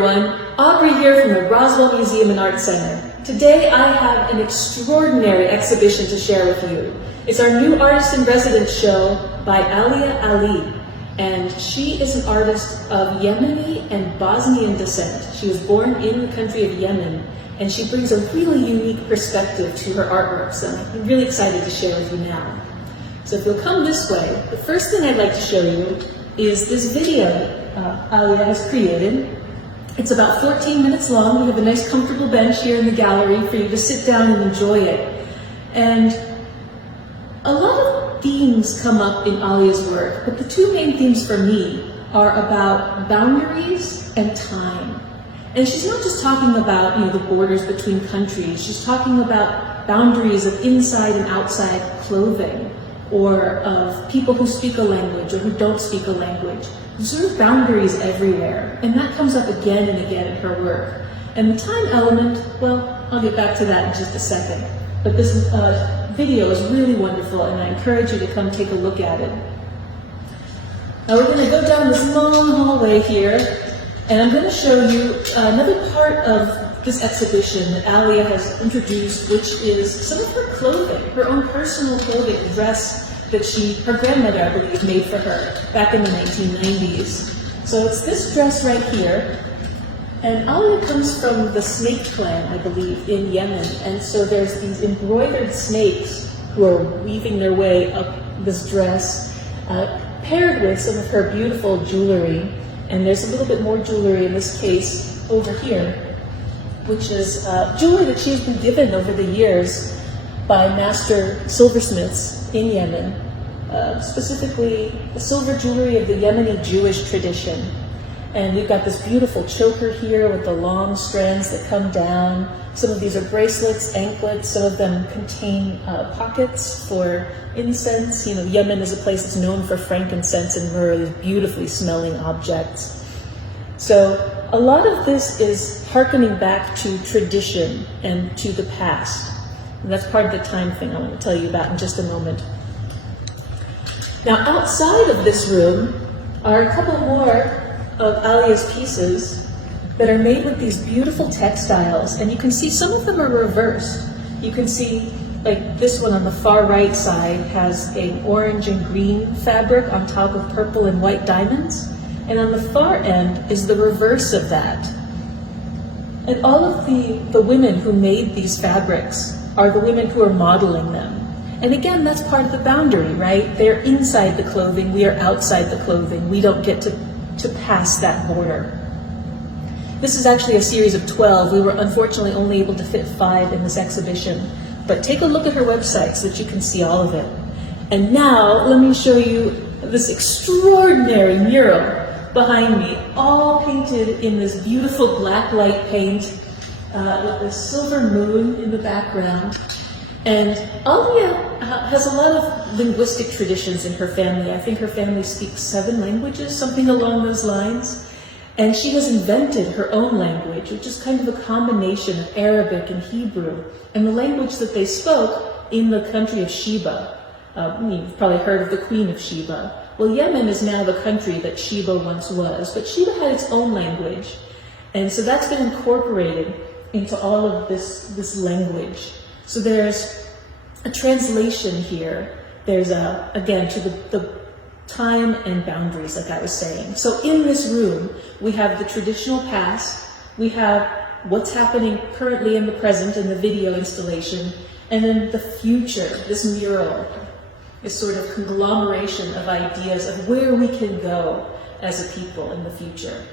everyone. Aubrey here from the Roswell Museum and Art Center. Today I have an extraordinary exhibition to share with you. It's our new artist-in-residence show by Alia, and she is an artist of Yemeni and Bosnian descent. She was born in the country of Yemen, and she brings a really unique perspective to her artwork, so I'm really excited to share with you now. So if you'll come this way, the first thing I'd like to show you is this video Alia has created. It's about 14 minutes long. We have a nice comfortable bench here in the gallery for you to sit down and enjoy it. And a lot of themes come up in Alia's work, but the two main themes for me are about boundaries and time. And she's not just talking about, the borders between countries. She's talking about boundaries of inside and outside clothing, or of people who speak a language or who don't speak a language. There's sort of boundaries everywhere, and that comes up again and again in her work. And the time element, well, I'll get back to that in just a second. But this video is really wonderful, and I encourage you to come take a look at it. Now we're going to go down this long hallway here, and I'm going to show you another part of this exhibition that Alia has introduced, which is some of her clothing, her own personal clothing, a dress that her grandmother, I believe, made for her back in the 1990s. So it's this dress right here, and Alia comes from the snake clan, I believe, in Yemen, and so there's these embroidered snakes who are weaving their way up this dress, paired with some of her beautiful jewelry, and there's a little bit more jewelry in this case over here, which is jewelry that she's been given over the years by master silversmiths in Yemen, specifically the silver jewelry of the Yemeni Jewish tradition. And we've got this beautiful choker here with the long strands that come down. Some of these are bracelets, anklets, some of them contain pockets for incense. Yemen is a place that's known for frankincense and myrrh, these beautifully smelling objects. So a lot of this is hearkening back to tradition and to the past. And that's part of the time thing I want to tell you about in just a moment. Now, outside of this room are a couple more of Alia's pieces that are made with these beautiful textiles. And you can see some of them are reversed. You can see, like this one on the far right side has an orange and green fabric on top of purple and white diamonds. And on the far end is the reverse of that. And all of the women who made these fabrics are the women who are modeling them. And again, that's part of the boundary, right? They're inside the clothing, we are outside the clothing. We don't get to pass that border. This is actually a series of 12. We were unfortunately only able to fit 5 in this exhibition. But take a look at her website so that you can see all of it. And now, let me show you this extraordinary mural behind me, all painted in this beautiful black light paint, with the silver moon in the background. And Alia has a lot of linguistic traditions in her family. I think her family speaks 7 languages, something along those lines. And she has invented her own language, which is kind of a combination of Arabic and Hebrew, and the language that they spoke in the country of Sheba. You've probably heard of the Queen of Sheba. Well, Yemen is now the country that Sheba once was, but Sheba had its own language. And so that's been incorporated into all of this language. So there's a translation here. There's again, to the time and boundaries, like I was saying. So in this room, we have the traditional past, we have what's happening currently in the present in the video installation, and then the future, this mural, this sort of conglomeration of ideas of where we can go as a people in the future.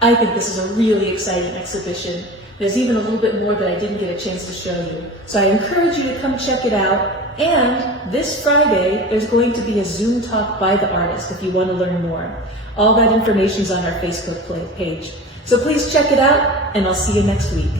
I think this is a really exciting exhibition. There's even a little bit more that I didn't get a chance to show you. So I encourage you to come check it out. And this Friday, there's going to be a Zoom talk by the artist if you want to learn more. All that information is on our Facebook page. So please check it out, and I'll see you next week.